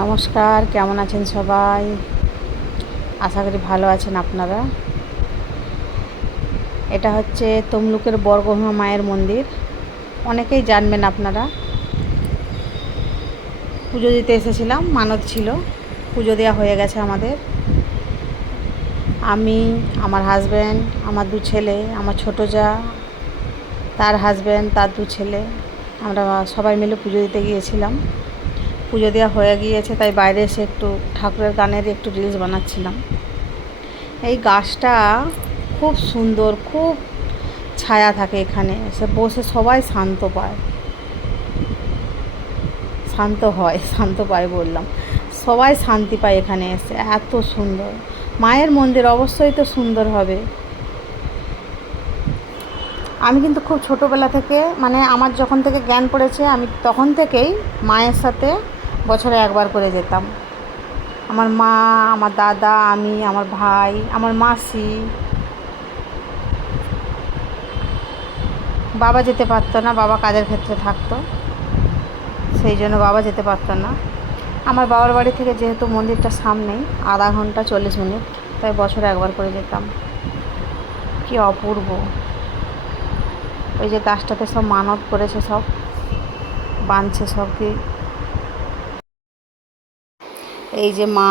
নমস্কার, কেমন আছেন সবাই? আশা করি ভালো আছেন আপনারা। এটা হচ্ছে তমলুকের বর্গভীমা মায়ের মন্দির। অনেকেই জানবেন আপনারা। পুজো দিতে এসেছিলাম, মানত ছিল। পুজো দেওয়া হয়ে গেছে আমাদের। আমি, আমার হাজব্যান্ড আমার দু ছেলে, আমার ছোটো যা, তার হাজব্যান্ড তার দু ছেলে, আমরা সবাই মিলে পুজো দিতে গিয়েছিলাম। পুজো দেওয়া হয়ে গিয়েছে, তাই বাইরে এসে একটু ঠাকুরের গানের একটু রিলস বানাচ্ছিলাম। এই গাছটা খুব সুন্দর, খুব ছায়া থাকে এখানে। সে বসে সবাই শান্ত পায়। শান্ত হয়, শান্ত পায় বললাম। সবাই শান্তি পায় এখানে এসে, এত সুন্দর। মায়ের মন্দির অবশ্যই তো সুন্দর হবে। আমি কিন্তু খুব ছোটোবেলা থেকে মানে আমার যখন থেকে জ্ঞান পড়েছে, আমি তখন থেকেই মায়ের সাথে বছরে একবার করে যেতাম। আমার মা, আমার দাদা, আমি, আমার ভাই, আমার মাসি। বাবা যেতে পারতো না, বাবা কাজের ক্ষেত্রে থাকতো। সেই জন্য বাবা যেতে পারতো না। আমার বাবার বাড়ি থেকে যেহেতু মন্দিরটা সামনেই, আধা ঘণ্টা চল্লিশ মিনিট, তাই বছরে একবার করে যেতাম। কি অপূর্ব। ওই যে গাছটাতে সব মানত করেছে সব, বাঁধছে সব কি এই যে মা